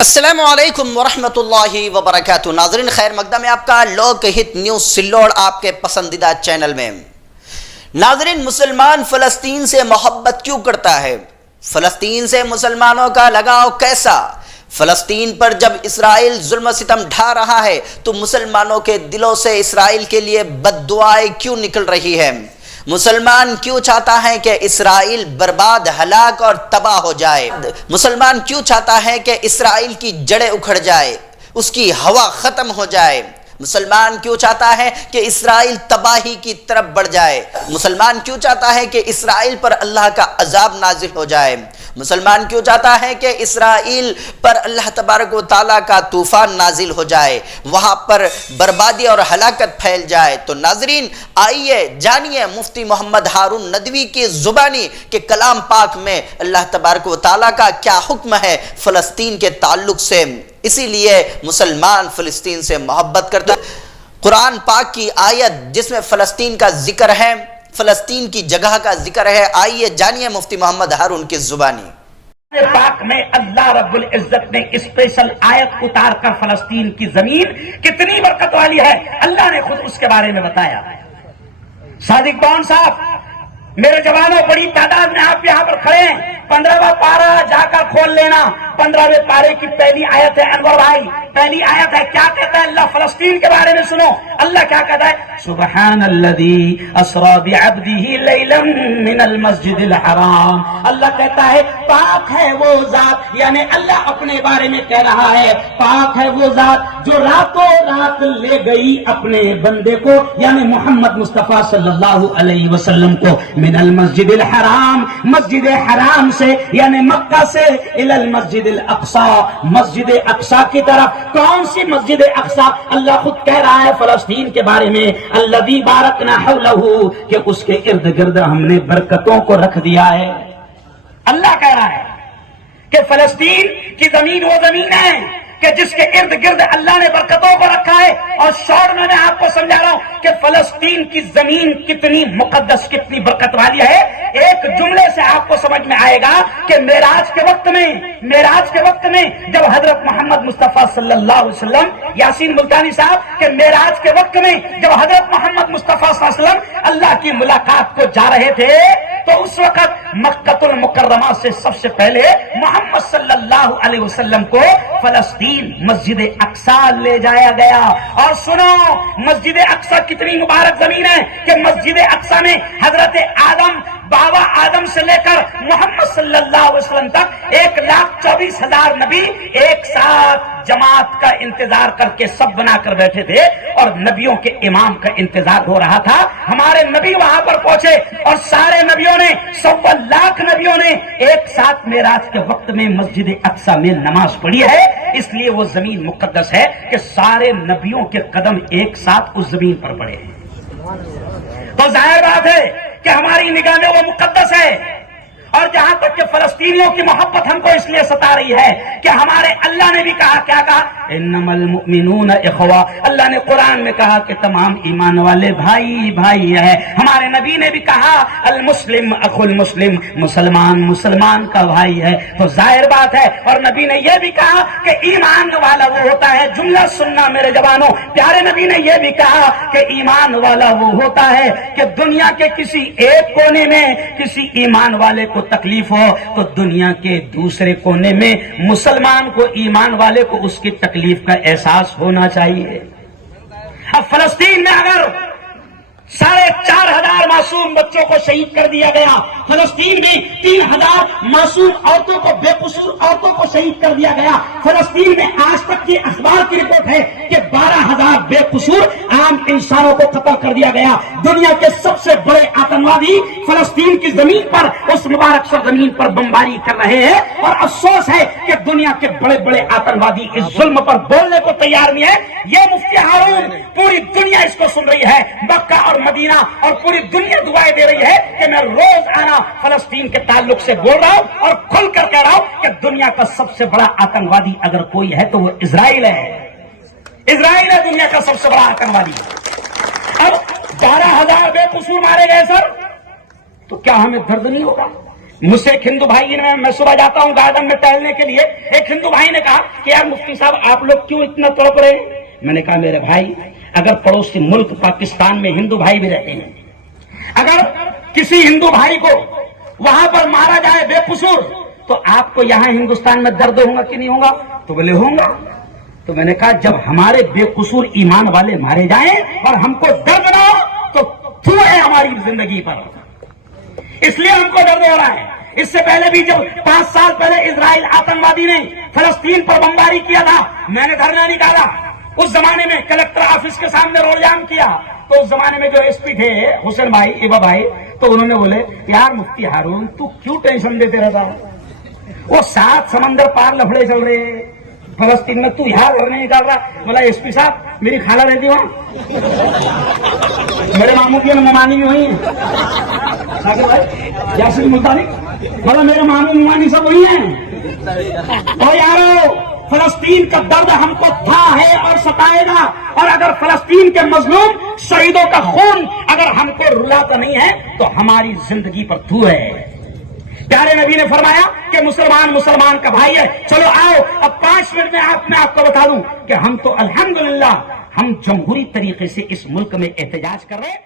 السلام علیکم ورحمۃ اللہ وبرکاتہ۔ ناظرین خیر مقدم ہے آپ کا لوک ہت نیوز سلوڑ آپ کے پسندیدہ چینل میں۔ ناظرین مسلمان فلسطین سے محبت کیوں کرتا ہے؟ فلسطین سے مسلمانوں کا لگاؤ کیسا؟ فلسطین پر جب اسرائیل ظلم و ستم ڈھا رہا ہے تو مسلمانوں کے دلوں سے اسرائیل کے لیے بد دعائیں کیوں نکل رہی ہے؟ مسلمان کیوں چاہتا ہے کہ اسرائیل برباد، ہلاک اور تباہ ہو جائے؟ مسلمان کیوں چاہتا ہے کہ اسرائیل کی جڑیں اکھڑ جائے، اس کی ہوا ختم ہو جائے؟ مسلمان کیوں چاہتا ہے کہ اسرائیل تباہی کی طرف بڑھ جائے؟ مسلمان کیوں چاہتا ہے کہ اسرائیل پر اللہ کا عذاب نازل ہو جائے؟ مسلمان کیوں چاہتا ہے کہ اسرائیل پر اللہ تبارک و تعالیٰ کا طوفان نازل ہو جائے، وہاں پر بربادی اور ہلاکت پھیل جائے؟ تو ناظرین آئیے جانیے مفتی محمد ہارون ندوی کی زبانی کہ کلام پاک میں اللہ تبارک و تعالیٰ کا کیا حکم ہے فلسطین کے تعلق سے۔ اسی لیے مسلمان فلسطین سے محبت کرتا ہے۔ قرآن پاک کی آیت جس میں فلسطین کا ذکر ہے، فلسطین کی جگہ کا ذکر ہے، آئیے جانیے مفتی محمد ہارون کی زبانی۔ پاک میں اللہ رب العزت نے اسپیشل آیت اتار کر فلسطین کی زمین کتنی برکت والی ہے اللہ نے خود اس کے بارے میں بتایا۔ صادق بان صاحب، میرے جوانوں بڑی تعداد میں آپ یہاں پر کھڑے ہیں، 15واں پارہ جا کر کھول لینا۔ 15ویں پارے کی پہلی آیت ہے انور بھائی، پہلی آیت ہے، کیا کہتا ہے اللہ فلسطین کے بارے میں؟ سنو اللہ کیا کہتا ہے، سبحان الذی اسری بعبدہ لیلا من المسجد الحرام۔ اللہ کہتا ہے پاک ہے وہ ذات، یعنی اللہ اپنے بارے میں کہہ رہا ہے پاک ہے وہ ذات جو راتوں رات لے گئی اپنے بندے کو، یعنی محمد مصطفیٰ صلی اللہ علیہ وسلم کو، من المسجد الحرام، مسجد حرام سے یعنی مکہ سے، الی المسجد الاقصی، مسجد اقصی کی طرف۔ کون سی مسجد اقصی؟ اللہ خود کہہ رہا ہے فلسطین کے بارے میں، الذی بارکنا حولہ، کہ اس کے ارد گرد ہم نے برکتوں کو رکھ دیا ہے۔ اللہ کہہ رہا ہے کہ فلسطین کی زمین وہ زمین ہے کہ جس کے ارد گرد اللہ نے برکتوں کو رکھا ہے۔ اور شور میں آپ کو سمجھا رہا ہوں کہ فلسطین کی زمین کتنی مقدس، کتنی برکت والی ہے۔ ایک جملے سے آپ کو سمجھ میں آئے گا کہ معراج کے وقت میں جب حضرت محمد مصطفیٰ صلی اللہ علیہ وسلم، یاسین ملتانی صاحب، کہ معراج کے وقت میں جب حضرت محمد مصطفیٰ صلی اللہ علیہ وسلم اللہ کی ملاقات کو جا رہے تھے تو اس وقت مکہ المکرمہ سے سب سے پہلے محمد صلی اللہ علیہ وسلم کو فلسطین مسجد اقصی لے جایا گیا۔ اور سنو مسجد اقصی کتنی مبارک زمین ہے کہ مسجد اقصی میں حضرت آدم، بابا آدم سے لے کر محمد صلی اللہ علیہ وسلم تک 1,24,000 نبی ایک ساتھ جماعت کا انتظار کر کے سب بنا کر بیٹھے تھے، اور نبیوں کے امام کا انتظار ہو رہا تھا۔ ہمارے نبی وہاں پر پہنچے اور سارے نبیوں نے، 1,25,000 نبیوں نے ایک ساتھ معراج کے وقت میں مسجد اقصی میں نماز پڑھی ہے۔ اس لیے وہ زمین مقدس ہے کہ سارے نبیوں کے قدم ایک ساتھ اس زمین پر پڑے ہیں۔ تو ظاہر بات ہے کہ ہماری نگاہ میں وہ مقدس ہے۔ اور جہاں تک کہ فلسطینیوں کی محبت ہم کو اس لیے ستا رہی ہے کہ ہمارے اللہ نے بھی کہا، کیا کہا، انما المؤمنون اخوہ، اللہ نے قرآن میں کہا کہ تمام ایمان والے بھائی بھائی ہیں۔ ہمارے نبی نے بھی کہا المسلم اخو المسلم، مسلمان مسلمان کا بھائی ہے۔ تو ظاہر بات ہے، اور نبی نے یہ بھی کہا کہ ایمان والا وہ ہوتا ہے، جملہ سننا میرے جوانوں، پیارے نبی نے یہ بھی کہا کہ ایمان والا وہ ہوتا ہے کہ دنیا کے کسی ایک کونے میں کسی ایمان والے کو تکلیف ہو تو دنیا کے دوسرے کونے میں مسلمان کو، ایمان والے کو اس کی تکلیف کا احساس ہونا چاہیے۔ اب فلسطین میں اگر 4,500 معصوم بچوں کو شہید کر دیا گیا، فلسطین میں 3,000 معصوم عورتوں کو، بے قصور عورتوں کو شہید کر دیا گیا، فلسطین میں آج تک کی اخبار کی رپورٹ ہے کہ 12,000 بے قصور عام انسانوں کو قتل کر دیا گیا۔ دنیا کے سب سے بڑے آتنوادی فلسطین کی زمین پر، اس مبارک سرزمین پر بمباری کر رہے ہیں، اور افسوس ہے کہ دنیا کے بڑے بڑے آتنوادی اس ظلم پر بولنے کو تیار نہیں ہے۔ یہ مفتی ہارون، پوری دنیا اس کو سن رہی ہے، مکہ اور مدینہ اور پوری دنیا دعائیں دے رہی ہے کہ میں روز آنا فلسطین کے تعلق سے بول رہا ہوں اور کھل کر کہہ رہا ہوں کہ دنیا کا سب سے بڑا آتنوادی اگر کوئی ہے تو وہ اسرائیل ہے۔ اسرائیل ہے دنیا کا سب سے بڑا آتنوادی۔ اب 12,000 بے قصور مارے گئے سر، تو کیا ہمیں درد نہیں ہوگا؟ مجھ سے ایک ہندو بھائی نے، میں صبح جاتا ہوں گارڈن میں ٹہلنے کے لیے، ایک ہندو بھائی نے کہا کہ یار مفتی صاحب آپ لوگ کیوں اتنا تڑپ رہے ہیں؟ میں نے کہا میرے بھائی، اگر پڑوسی ملک پاکستان میں ہندو بھائی بھی رہتے ہیں، اگر کسی ہندو بھائی کو وہاں پر مارا جائے بے قصور، تو آپ کو یہاں ہندوستان میں درد ہوگا کہ نہیں ہوگا؟ تو بولے ہوگا۔ تو میں نے کہا جب ہمارے بے قصور ایمان والے مارے جائیں اور ہم کو درد نہ ہو تو تھو ہے ہماری زندگی پر، اس لیے ہم کو درد ہو رہا ہے۔ اس سے پہلے بھی جب 5 سال پہلے اسرائیل آتنکوادی نے فلسطین پر بمباری کیا تھا، میں نے دھرنا نکالا، اس زمانے میں کلکٹر آفس کے سامنے روڈ جام کیا، تو اس زمانے میں جو ایس پی تھے حسین بھائی، ایبا بھائی، تو انہوں نے بولے یار مفتی ہارون تو کیوں ٹینشن دیتے رہتا ہے؟ وہ 7 سمندر پار لفڑے چل رہے ہیں فلسطین میں، تو یہاں گھر نہیں نکال رہا۔ بولا ایس پی صاحب میری خالہ رہتی وہاں، میرے ماموں کی ممانی بھی ہوئی ہیں، یاسر ملتانی، بولا میرے ماموں ممانی سب وہی ہیں۔ اور یارو فلسطین کا درد ہم کو تھا ہے اور ستائے گا، اور اگر فلسطین کے مظلوم شہیدوں کا خون اگر ہم کو رلاتا نہیں ہے تو ہماری زندگی پر تھو ہے۔ پیارے نبی نے فرمایا کہ مسلمان مسلمان کا بھائی ہے۔ چلو آؤ اب 5 منٹ میں آپ کو بتا دوں کہ ہم تو الحمدللہ ہم جمہوری طریقے سے اس ملک میں احتجاج کر رہے ہیں۔